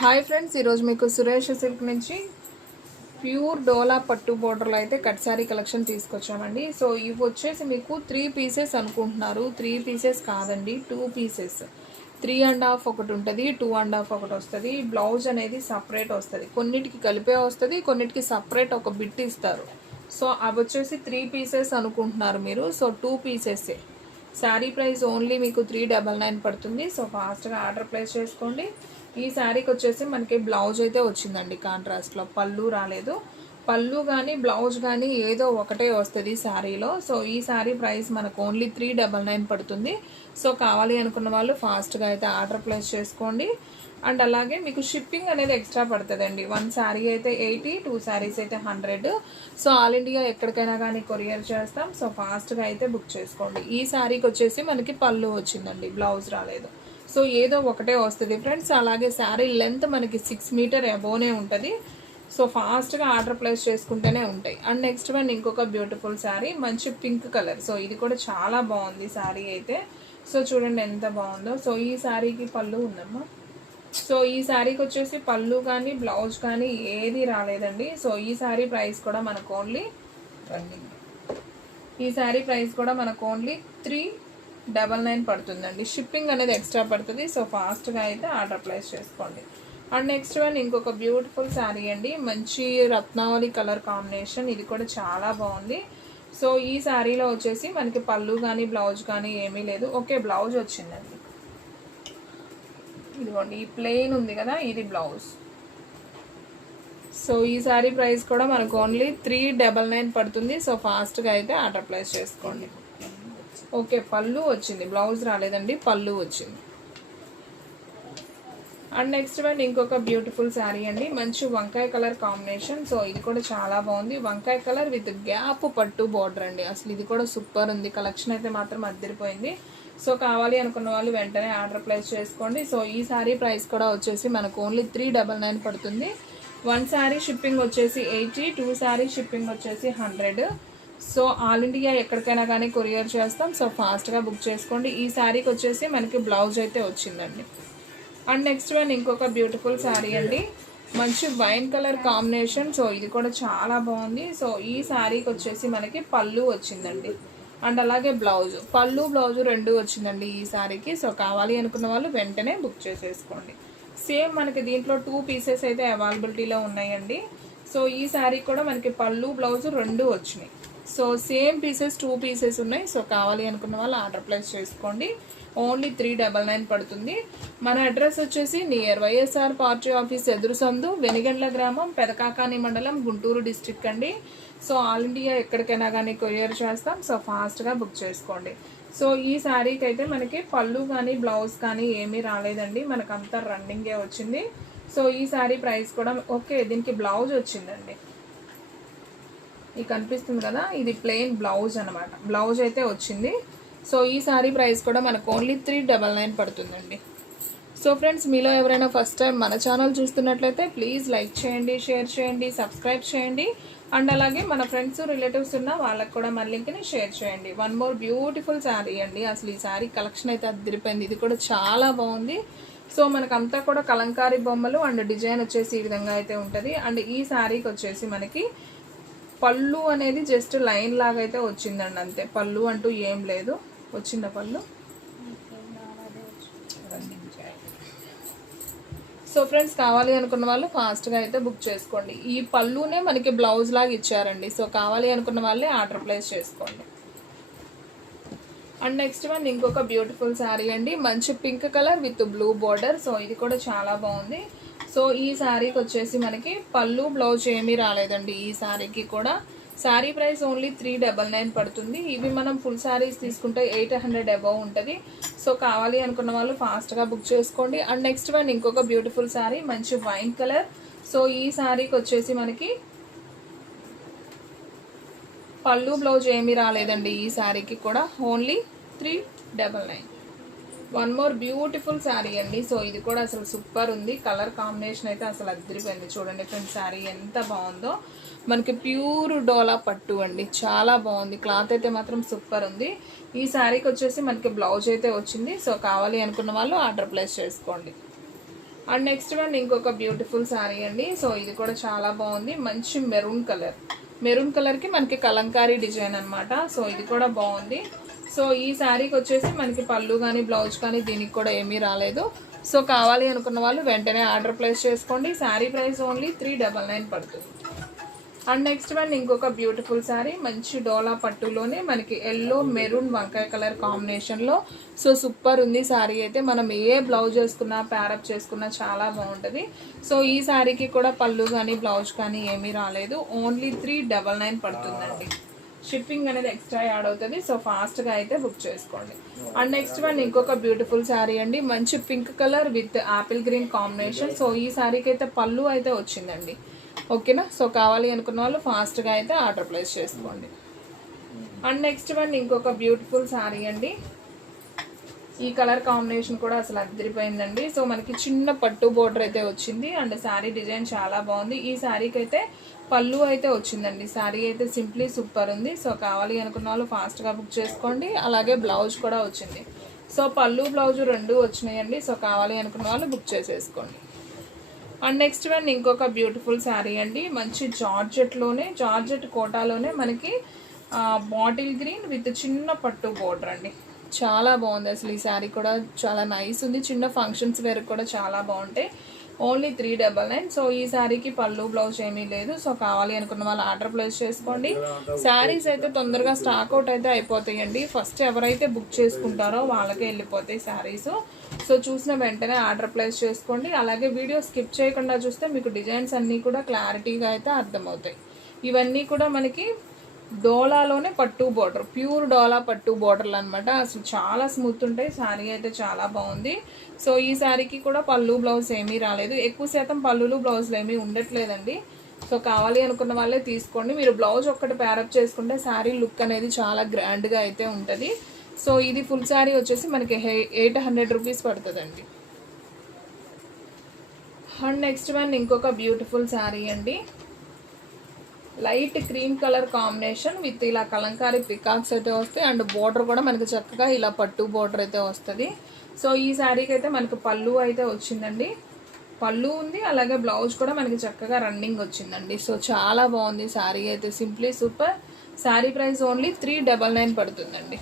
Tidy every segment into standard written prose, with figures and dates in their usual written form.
Hi friends, ఈరోజు మీకు Suresh silk నుంచి ప్యూర్ డోలా పట్టు బోర్డర్లో అయితే కట్ శారీ కలెక్షన్ తీసుకొచ్చామండి. సో ఇవి వచ్చేసి మీకు 3 పీసెస్ అనుకుంటున్నారు. 3 పీసెస్ కాదండి, 2 పీసెస్. 3.5 ఒకటి ఉంటుంది, 2.5 ఒకటి వస్తుంది. బ్లౌజ్ అనేది సపరేట్ వస్తుంది, కొన్నిటికి కలిపే వస్తుంది, కొన్నిటికి సపరేట్ ఒక బిట్ ఇస్తారు. సో అవి వచ్చేసి 3 పీసెస్ అనుకుంటున్నారు మీరు. సో 2 పీసెస్సే. శారీ ప్రైస్ ఓన్లీ మీకు 399 పడుతుంది. సో ఫాస్ట్గా ఆర్డర్ ప్లేస్ చేసుకోండి. ఈ శారీకి వచ్చేసి మనకి బ్లౌజ్ అయితే వచ్చిందండి కాంట్రాస్ట్లో, పళ్ళు రాలేదు. పళ్ళు కానీ బ్లౌజ్ కానీ ఏదో ఒకటే వస్తుంది శారీలో. సో ఈ శారీ ప్రైస్ మనకు ఓన్లీ 399 పడుతుంది. సో కావాలి అనుకున్న వాళ్ళు ఫాస్ట్గా అయితే ఆర్డర్ ప్లేస్ చేసుకోండి. అండ్ అలాగే మీకు షిప్పింగ్ అనేది ఎక్స్ట్రా పడుతుందండి. 1 శారీ అయితే 80, 2 శారీస్ అయితే 100. సో ఆల్ ఇండియా ఎక్కడికైనా కానీ కొరియర్ చేస్తాం. సో ఫాస్ట్గా అయితే బుక్ చేసుకోండి. ఈ శారీకి వచ్చేసి మనకి పళ్ళు వచ్చిందండి, బ్లౌజ్ రాలేదు. సో ఏదో ఒకటే వస్తుంది ఫ్రెండ్స్. అలాగే శారీ లెంత్ మనకి 6 మీటర్ అబోనే ఉంటుంది. సో ఫాస్ట్గా ఆర్డర్ ప్లేస్ చేసుకుంటేనే ఉంటాయి. అండ్ నెక్స్ట్ వన్ ఇంకొక బ్యూటిఫుల్ శారీ, మంచి పింక్ కలర్. సో ఇది కూడా చాలా బాగుంది శారీ అయితే. సో చూడండి ఎంత బాగుందో. సో ఈ శారీకి పళ్ళు ఉందమ్మా. సో ఈ శారీకి వచ్చేసి పళ్ళు కానీ బ్లౌజ్ కానీ ఏది రాలేదండి. సో ఈ శారీ ప్రైస్ కూడా మనకు ఓన్లీ 399 పడుతుందండి. షిప్పింగ్ అనేది ఎక్స్ట్రా పడుతుంది. సో ఫాస్ట్గా అయితే ఆర్డర్ ప్లేస్ చేసుకోండి. అండ్ నెక్స్ట్ వన్ ఇంకొక బ్యూటిఫుల్ శారీ అండి, మంచి రత్నావళి కలర్ కాంబినేషన్. ఇది కూడా చాలా బాగుంది. సో ఈ శారీలో వచ్చేసి మనకి పళ్ళు కానీ బ్లౌజ్ కానీ ఏమీ లేదు. ఓకే, బ్లౌజ్ వచ్చిందండి. ఇదిగోండి, ఈ ప్లెయిన్ ఉంది కదా, ఇది బ్లౌజ్. సో ఈ శారీ ప్రైస్ కూడా మనకు ఓన్లీ 399 పడుతుంది. సో ఫాస్ట్గా అయితే ఆర్డర్ ప్లేస్ చేసుకోండి. ఓకే, పళ్ళు వచ్చింది, బ్లౌజ్ రాలేదండి, పళ్ళు వచ్చింది. అండ్ నెక్స్ట్ వన్ ఇంకొక బ్యూటిఫుల్ శారీ అండి, మంచి వంకాయ కలర్ కాంబినేషన్. సో ఇది కూడా చాలా బాగుంది, వంకాయ కలర్ విత్ గ్యాప్ పట్టు బార్డర్ అండి. అసలు ఇది కూడా సూపర్ ఉంది. కలెక్షన్ అయితే మాత్రం అద్దరిపోయింది. సో కావాలి అనుకున్న వాళ్ళు వెంటనే ఆర్డర్ ప్లేస్ చేసుకోండి. సో ఈ శారీ ప్రైస్ కూడా వచ్చేసి మనకు ఓన్లీ 399 పడుతుంది. 1 శారీ షిప్పింగ్ వచ్చేసి 80, 2 శారీ షిప్పింగ్ వచ్చేసి 100. సో ఆల్ ఇండియా ఎక్కడికైనా కానీ కొరియర్ చేస్తాం. సో ఫాస్ట్గా బుక్ చేసుకోండి. ఈ శారీకి వచ్చేసి మనకి బ్లౌజ్ అయితే వచ్చిందండి. అండ్ నెక్స్ట్ వన్ ఇంకొక బ్యూటిఫుల్ శారీ అండి, మంచి వైన్ కలర్ కాంబినేషన్. సో ఇది కూడా చాలా బాగుంది. సో ఈ శారీకి వచ్చేసి మనకి పళ్ళు వచ్చిందండి. అండ్ అలాగే బ్లౌజ్, పళ్ళు బ్లౌజ్ 2 వచ్చిందండి ఈ శారీకి. సో కావాలి అనుకున్న వాళ్ళు వెంటనే బుక్ చేసేసుకోండి. సేమ్ మనకి దీంట్లో 2 పీసెస్ అయితే అవైలబిలిటీలో ఉన్నాయండి. సో ఈ శారీ కూడా మనకి పళ్ళు బ్లౌజ్ 2 వచ్చినాయి. సో సేమ్ పీసెస్ 2 పీసెస్ ఉన్నాయి. సో కావాలి అనుకున్న వాళ్ళు ఆర్డర్ ప్లేస్ చేసుకోండి. ఓన్లీ 399 పడుతుంది. మన అడ్రస్ వచ్చేసి నియర్ వైఎస్ఆర్ పార్టీ ఆఫీస్ ఎదురు సందు, వెనిగండ్ల గ్రామం, పెదకాకాని మండలం, గుంటూరు డిస్ట్రిక్ట్ అండి. సో ఆల్ ఇండియా ఎక్కడికైనా కానీ కొరియర్ చేస్తాం. సో ఫాస్ట్గా బుక్ చేసుకోండి. సో ఈ శారీకి అయితే మనకి పళ్ళు కానీ బ్లౌజ్ కానీ ఏమీ రాలేదండి, మనకంతా రన్నింగే వచ్చింది. సో ఈ శారీ ప్రైస్ కూడా ఓకే, దీనికి బ్లౌజ్ వచ్చిందండి. ఇది కనిపిస్తుంది కదా, ఇది ప్లెయిన్ బ్లౌజ్ అనమాట, బ్లౌజ్ అయితే వచ్చింది. సో ఈ శారీ ప్రైస్ కూడా మనకు ఓన్లీ 399 పడుతుందండి. సో ఫ్రెండ్స్, మీలో ఎవరైనా ఫస్ట్ టైం మన ఛానల్ చూస్తున్నట్లయితే ప్లీజ్ లైక్ చేయండి, షేర్ చేయండి, సబ్స్క్రైబ్ చేయండి. అండ్ అలాగే మన ఫ్రెండ్స్ రిలేటివ్స్ ఉన్న వాళ్ళకి కూడా మన లింక్ని షేర్ చేయండి. 1 మోర్ బ్యూటిఫుల్ శారీ అండి. అసలు ఈ శారీ కలెక్షన్ అయితే అదిరిపోయింది. ఇది కూడా చాలా బాగుంది. సో మనకంతా కూడా కలంకారీ బొమ్మలు అండ్ డిజైన్ వచ్చేసి ఈ విధంగా అయితే ఉంటుంది. అండ్ ఈ శారీకి వచ్చేసి మనకి పళ్ళు అనేది జస్ట్ లైన్ లాగా అయితే వచ్చిందండి, అంతే. పళ్ళు అంటూ ఏం లేదు. వచ్చిందా పళ్ళు? సో ఫ్రెండ్స్, కావాలి అనుకున్న వాళ్ళు ఫాస్ట్గా అయితే బుక్ చేసుకోండి. ఈ పళ్ళునే మనకి బ్లౌజ్ లాగా ఇచ్చారండి. సో కావాలి అనుకున్న వాళ్ళే ఆర్డర్ ప్లేస్ చేసుకోండి. అండ్ నెక్స్ట్ వన్ ఇంకొక బ్యూటిఫుల్ శారీ అండి, మంచి pink colour with blue border. So ఇది కూడా చాలా బాగుంది. సో ఈ శారీకి వచ్చేసి మనకి పళ్ళు బ్లౌజ్ ఏమీ రాలేదండి ఈ శారీకి కూడా. శారీ ప్రైస్ ఓన్లీ 399 పడుతుంది. ఇవి మనం ఫుల్ శారీస్ తీసుకుంటే 800 అబౌవ్ ఉంటుంది. సో కావాలి అనుకున్న వాళ్ళు ఫాస్ట్గా బుక్ చేసుకోండి. అండ్ నెక్స్ట్ వన్ ఇంకొక బ్యూటిఫుల్ శారీ, మంచి వైన్ కలర్. సో ఈ శారీకి వచ్చేసి మనకి పళ్ళు బ్లౌజ్ ఏమీ రాలేదండి ఈ శారీకి కూడా. ఓన్లీ 399. 1 మోర్ బ్యూటిఫుల్ శారీ అండి. సో ఇది కూడా అసలు సూపర్ ఉంది. కలర్ కాంబినేషన్ అయితే అసలు అదిరిపోయింది. చూడండి ఫ్రెండ్స్, శారీ ఎంత బాగుందో. మనకి ప్యూర్ డోలా పట్టు అండి, చాలా బాగుంది. క్లాత్ అయితే మాత్రం సూపర్ ఉంది. ఈ శారీకి వచ్చేసి మనకి బ్లౌజ్ అయితే వచ్చింది. సో కావాలి అనుకున్న వాళ్ళు ఆర్డర్ ప్లేస్ చేసుకోండి. అండ్ నెక్స్ట్ వన్ ఇంకొక బ్యూటిఫుల్ శారీ అండి. సో ఇది కూడా చాలా బాగుంది, మంచి మెరూన్ కలర్కి మనకి కలంకారీ డిజైన్ అనమాట. సో ఇది కూడా బాగుంది. సో ఈ శారీకి వచ్చేసి మనకి పళ్ళు కానీ బ్లౌజ్ కానీ దీనికి కూడా ఏమీ రాలేదు. సో కావాలి అనుకున్న వాళ్ళు వెంటనే ఆర్డర్ ప్లేస్ చేసుకోండి. శారీ ప్రైస్ ఓన్లీ 399 పడుతుంది. అండ్ నెక్స్ట్ వన్ ఇంకొక బ్యూటిఫుల్ శారీ, మంచి డోలా పట్టులోనే మనకి ఎల్లో మెరూన్ వంకాయ కలర్ కాంబినేషన్లో. సో సూపర్ ఉంది శారీ అయితే. మనం ఏ బ్లౌజ్ వేసుకున్నా ప్యారప్ చేసుకున్నా చాలా బాగుంటుంది. సో ఈ శారీకి కూడా పళ్ళు కానీ బ్లౌజ్ కానీ ఏమీ రాలేదు. ఓన్లీ 399 పడుతుందండి. షిప్పింగ్ అనేది ఎక్స్ట్రా యాడ్ అవుతుంది. సో ఫాస్ట్గా అయితే బుక్ చేసుకోండి. అండ్ నెక్స్ట్ వన్ ఇంకొక బ్యూటిఫుల్ శారీ అండి, మంచి pink colour with apple green combination. So ఈ శారీకి అయితే పళ్ళు అయితే వచ్చిందండి. ఓకేనా. సో కావాలి అనుకున్న వాళ్ళు ఫాస్ట్గా అయితే ఆర్డర్ ప్లేస్ చేసుకోండి. అండ్ నెక్స్ట్ వన్ ఇంకొక బ్యూటిఫుల్ శారీ అండి. ఈ కలర్ కాంబినేషన్ కూడా అసలు అదిరిపోయిందండి. సో మనకి చిన్న పట్టు బోర్డర్ అయితే వచ్చింది అండ్ శారీ డిజైన్ చాలా బాగుంది. ఈ శారీకి అయితే పళ్ళు అయితే వచ్చిందండి. శారీ అయితే సింప్లీ సూపర్ ఉంది. సో కావాలి అనుకున్న వాళ్ళు ఫాస్ట్గా బుక్ చేసుకోండి. అలాగే బ్లౌజ్ కూడా వచ్చింది. సో పళ్ళు బ్లౌజ్ రెండు వచ్చినాయండి. సో కావాలి అనుకున్న వాళ్ళు బుక్ చేసేసుకోండి. అండ్ నెక్స్ట్ వన్ ఇంకొక బ్యూటిఫుల్ శారీ అండి, మంచి జార్జెట్ కోటాలోనే మనకి బాటిల్ గ్రీన్ విత్ చిన్న పట్టు బోర్డర్ అండి. చాలా బాగుంది అసలు. ఈ శారీ కూడా చాలా నైస్ ఉంది. చిన్న ఫంక్షన్స్ వేర్ కూడా చాలా బాగుంటాయి. ఓన్లీ 399. సో ఈ శారీకి పళ్ళు బ్లౌజ్ ఏమీ లేదు. సో కావాలి అనుకున్న వాళ్ళు ఆర్డర్ ప్లేస్ చేసుకోండి. శారీస్ అయితే తొందరగా స్టాక్ అవుట్ అయితే అయిపోతాయండి. ఫస్ట్ ఎవరైతే బుక్ చేసుకుంటారో వాళ్ళకే వెళ్ళిపోతాయి శారీస్. సో చూసిన వెంటనే ఆర్డర్ ప్లేస్ చేసుకోండి. అలాగే వీడియో స్కిప్ చేయకుండా చూస్తే మీకు డిజైన్స్ అన్నీ కూడా క్లారిటీగా అయితే అర్థమవుతాయి. ఇవన్నీ కూడా మనకి డోలాలోనే పట్టు బోర్డర్, ప్యూర్ డోలా పట్టు బోర్డర్లు అనమాట. అసలు చాలా స్మూత్ ఉంటాయి. శారీ అయితే చాలా బాగుంది. సో ఈ శారీకి కూడా పళ్ళు బ్లౌజ్ ఏమీ రాలేదు. ఎక్కువ శాతం పళ్ళులు బ్లౌజులు ఏమీ ఉండట్లేదండి. సో కావాలి అనుకున్న వాళ్ళే తీసుకోండి. మీరు బ్లౌజ్ ఒక్కటి ప్యారప్ చేసుకుంటే శారీ లుక్ అనేది చాలా గ్రాండ్గా అయితే ఉంటుంది. సో ఇది ఫుల్ శారీ వచ్చేసి మనకి 800 రూపీస్ పడుతుందండి. అండ్ నెక్స్ట్ వన్ ఇంకొక బ్యూటిఫుల్ శారీ అండి, light cream colour combination with ఇలా కలంకారీ పికాక్స్ అయితే వస్తాయి అండ్ బోర్డర్ కూడా మనకి చక్కగా ఇలా పట్టు బోర్డర్ అయితే వస్తుంది. సో ఈ శారీకి అయితే మనకి పళ్ళు అయితే వచ్చిందండి. పళ్ళు ఉంది, అలాగే బ్లౌజ్ కూడా మనకి చక్కగా రన్నింగ్ వచ్చిందండి. సో చాలా బాగుంది శారీ అయితే, simply super. Sari price only 399 పడుతుందండి.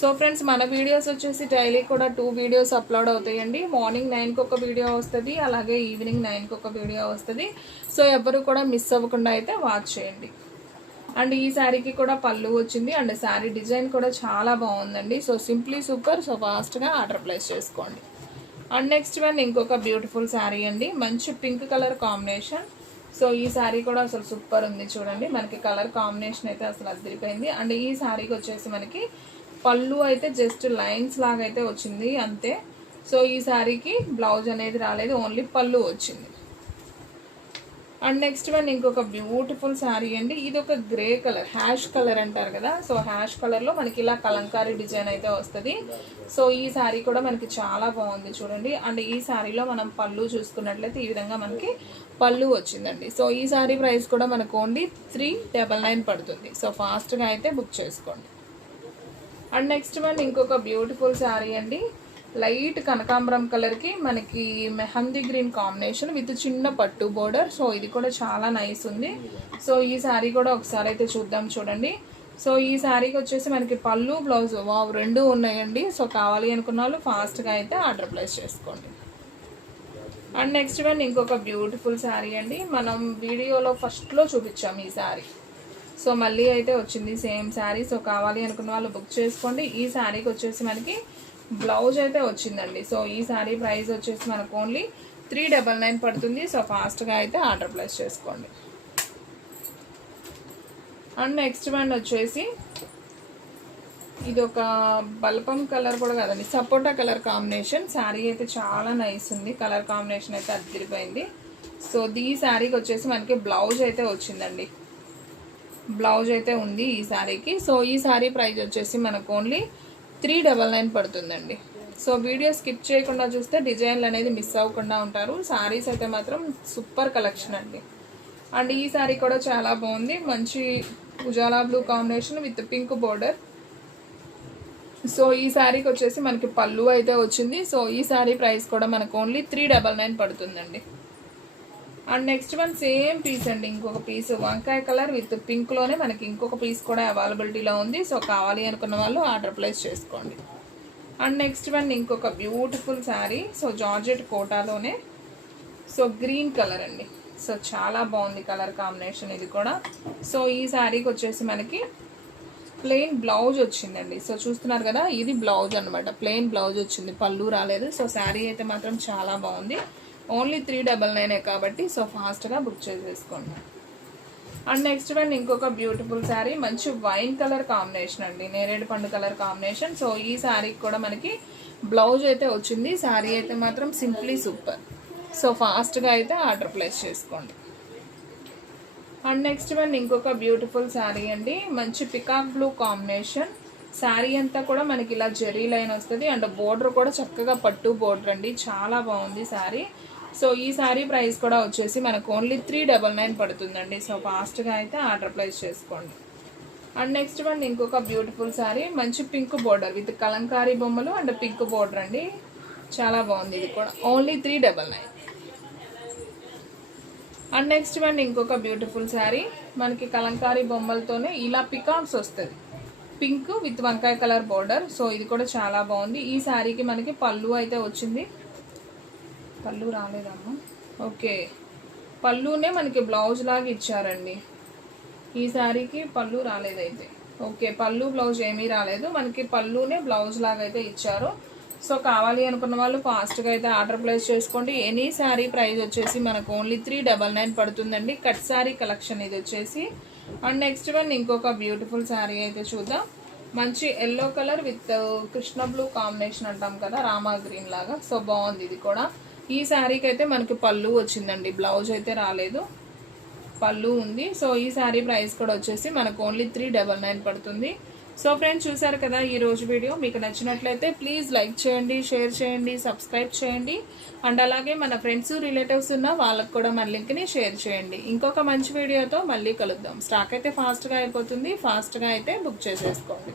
సో ఫ్రెండ్స్, మన వీడియోస్ వచ్చేసి డైలీ కూడా 2 వీడియోస్ అప్లోడ్ అవుతాయండి. మార్నింగ్ 9కి ఒక వీడియో వస్తుంది, అలాగే ఈవినింగ్ 9కి ఒక వీడియో వస్తుంది. సో ఎవరు కూడా మిస్ అవ్వకుండా అయితే వాచ్ చేయండి. అండ్ ఈ శారీకి కూడా పళ్ళు వచ్చింది అండ్ శారీ డిజైన్ కూడా చాలా బాగుందండి. So simply super. సో ఫాస్ట్గా ఆర్డర్ ప్లేస్ చేసుకోండి. అండ్ నెక్స్ట్ వన్ ఇంకొక బ్యూటిఫుల్ శారీ అండి, మంచి పింక్ కలర్ కాంబినేషన్. సో ఈ శారీ కూడా అసలు సూపర్ ఉంది. చూడండి మనకి కలర్ కాంబినేషన్ అయితే అసలు అదిరిపోయింది. అండ్ ఈ శారీకి వచ్చేసి మనకి పళ్ళు అయితే జస్ట్ లైన్స్ లాగా అయితే వచ్చింది అంతే. సో ఈ శారీకి బ్లౌజ్ అనేది రాలేదు, ఓన్లీ పళ్ళు వచ్చింది. అండ్ నెక్స్ట్ వన్ ఇంకొక బ్యూటిఫుల్ శారీ అండి, ఇది ఒక గ్రే కలర్, హ్యాష్ కలర్ అంటారు కదా. సో హ్యాష్ కలర్లో మనకి ఇలా కలంకారీ డిజైన్ అయితే వస్తుంది. సో ఈ శారీ కూడా మనకి చాలా బాగుంది చూడండి. అండ్ ఈ శారీలో మనం పళ్ళు చూసుకున్నట్లయితే ఈ విధంగా మనకి పళ్ళు వచ్చిందండి. సో ఈ శారీ ప్రైస్ కూడా మనకు ఓన్లీ 399 పడుతుంది. సో ఫాస్ట్గా అయితే బుక్ చేసుకోండి. అండ్ నెక్స్ట్ వన్ ఇంకొక బ్యూటిఫుల్ శారీ అండి, లైట్ కనకాంబరం కలర్కి మనకి మెహందీ గ్రీన్ కాంబినేషన్ విత్ చిన్న పట్టు బోర్డర్. సో ఇది కూడా చాలా నైస్ ఉంది. సో ఈ శారీ కూడా ఒకసారి అయితే చూద్దాం చూడండి. సో ఈ శారీకి వచ్చేసి మనకి పళ్ళు బ్లౌజ్ రెండు ఉన్నాయండి. సో కావాలి అనుకున్న వాళ్ళు ఫాస్ట్గా అయితే ఆర్డర్ ప్లేస్ చేసుకోండి. అండ్ నెక్స్ట్ వన్ ఇంకొక బ్యూటిఫుల్ శారీ అండి, మనం వీడియోలో ఫస్ట్లో చూపించాము ఈ శారీ. సో మళ్ళీ అయితే వచ్చింది సేమ్ శారీ. సో కావాలి అనుకున్న వాళ్ళు బుక్ చేసుకోండి. ఈ శారీకి వచ్చేసి మనకి బ్లౌజ్ అయితే వచ్చిందండి. సో ఈ శారీ ప్రైస్ వచ్చేసి మనకు ఓన్లీ 399 పడుతుంది. సో ఫాస్ట్గా అయితే ఆర్డర్ ప్లేస్ చేసుకోండి. అండ్ నెక్స్ట్ వన్ వచ్చేసి ఇది ఒక బల్పం కలర్ కూడా కదండి, సపోటా కలర్ కాంబినేషన్. శారీ అయితే చాలా నైస్ ఉంది, కలర్ కాంబినేషన్ అయితే అదిరిపోయింది. సో ఈ శారీకి వచ్చేసి మనకి బ్లౌజ్ అయితే వచ్చిందండి, బ్లౌజ్ అయితే ఉంది ఈ శారీకి. సో ఈ శారీ ప్రైస్ వచ్చేసి మనకు ఓన్లీ 399 పడుతుందండి. సో వీడియో స్కిప్ చేయకుండా చూస్తే డిజైన్లు అనేది మిస్ అవ్వకుండా ఉంటారు. శారీస్ అయితే మాత్రం సూపర్ కలెక్షన్ అండి. అండ్ ఈ శారీ కూడా చాలా బాగుంది, మంచి Ujala blue combination with pink border. So ఈ శారీకి వచ్చేసి మనకి పళ్ళు అయితే వచ్చింది. సో ఈ శారీ ప్రైస్ కూడా మనకు ఓన్లీ 399 పడుతుందండి. And next one same piece అండి, ఇంకొక పీస్ వంకాయ కలర్ విత్ పింక్లోనే మనకి ఇంకొక పీస్ కూడా అవైలబిలిటీలో ఉంది. సో కావాలి అనుకున్న వాళ్ళు ఆర్డర్ ప్లేస్ చేసుకోండి. అండ్ నెక్స్ట్ వన్ ఇంకొక బ్యూటిఫుల్ శారీ, సో జార్జెట్ కోటాలోనే, సో గ్రీన్ కలర్ అండి. సో చాలా బాగుంది కలర్ కాంబినేషన్ ఇది కూడా. సో ఈ శారీకి వచ్చేసి మనకి ప్లెయిన్ బ్లౌజ్ వచ్చిందండి. సో చూస్తున్నారు కదా, ఇది బ్లౌజ్ అనమాట, ప్లెయిన్ బ్లౌజ్ వచ్చింది, పళ్ళు రాలేదు. సో శారీ అయితే మాత్రం చాలా బాగుంది. ఓన్లీ 399 కాబట్టి సో ఫాస్ట్గా బుక్ చేసేసుకోండి. అండ్ నెక్స్ట్ వన్ ఇంకొక బ్యూటిఫుల్ శారీ, మంచి వైన్ కలర్ కాంబినేషన్ అండి, నేరేడు పండు కలర్ కాంబినేషన్. సో ఈ శారీకి కూడా మనకి బ్లౌజ్ అయితే వచ్చింది. శారీ అయితే మాత్రం సింప్లీ సూపర్. సో ఫాస్ట్గా అయితే ఆర్డర్ ప్లేస్ చేసుకోండి. అండ్ నెక్స్ట్ వన్ ఇంకొక బ్యూటిఫుల్ శారీ అండి, మంచి పికాక్ బ్లూ కాంబినేషన్. శారీ అంతా కూడా మనకి ఇలా జెరీ లైన్ వస్తుంది. అండ్ బోర్డర్ కూడా చక్కగా పట్టు బోర్డర్ అండి, చాలా బాగుంది శారీ. సో ఈ శారీ ప్రైస్ కూడా వచ్చేసి మనకు ఓన్లీ 399 పడుతుందండి. సో ఫాస్ట్గా అయితే ఆర్డర్ ప్లేస్ చేసుకోండి. అండ్ నెక్స్ట్ వన్ ఇంకొక బ్యూటిఫుల్ శారీ, మంచి పింక్ బోర్డర్ విత్ కలంకారీ బొమ్మలు అండ్ పింక్ బోర్డర్ అండి, చాలా బాగుంది ఇది కూడా. ఓన్లీ 399. అండ్ నెక్స్ట్ వన్ ఇంకొక బ్యూటిఫుల్ శారీ, మనకి కలంకారీ బొమ్మలతోనే ఇలా పికాక్స్ వస్తుంది, పింక్ విత్ వంకాయ కలర్ బోర్డర్. సో ఇది కూడా చాలా బాగుంది. ఈ శారీకి మనకి పళ్ళు అయితే వచ్చింది, పళ్ళు రాలేదమ్మా, ఓకే, పళ్ళునే మనకి బ్లౌజ్ లాగా ఇచ్చారండి. ఈ శారీకి పళ్ళు రాలేదైతే, ఓకే, పళ్ళు బ్లౌజ్ ఏమీ రాలేదు, మనకి పళ్ళునే బ్లౌజ్ లాగా అయితే ఇచ్చారు. సో కావాలి అనుకున్న వాళ్ళు ఫాస్ట్గా అయితే ఆర్డర్ ప్లేస్ చేసుకోండి. ఎనీ శారీ ప్రైస్ వచ్చేసి మనకు ఓన్లీ 399 పడుతుందండి. కట్ శారీ కలెక్షన్ ఇది వచ్చేసి. అండ్ నెక్స్ట్ వన్ ఇంకొక బ్యూటిఫుల్ శారీ అయితే చూద్దాం, మంచి yellow colour with Krishna blue combination అంటాం కదా, రామా గ్రీన్ లాగా. సో బాగుంది ఇది కూడా. ఈ శారీకి అయితే మనకి పళ్ళు వచ్చిందండి, బ్లౌజ్ అయితే రాలేదు, పళ్ళు ఉంది. సో ఈ శారీ ప్రైస్ కూడా వచ్చేసి మనకు ఓన్లీ 399 పడుతుంది. సో ఫ్రెండ్స్ చూసారు కదా ఈ రోజు వీడియో, మీకు నచ్చినట్లయితే ప్లీజ్ లైక్ చేయండి, షేర్ చేయండి, సబ్స్క్రైబ్ చేయండి. అండ్ అలాగే మన ఫ్రెండ్స్ రిలేటివ్స్ ఉన్న వాళ్ళకు కూడా మన లింక్ని షేర్ చేయండి. ఇంకొక మంచి వీడియోతో మళ్ళీ కలుద్దాం. స్టాక్ అయితే ఫాస్ట్గా అయిపోతుంది, ఫాస్ట్గా అయితే బుక్ చేసేసుకోండి.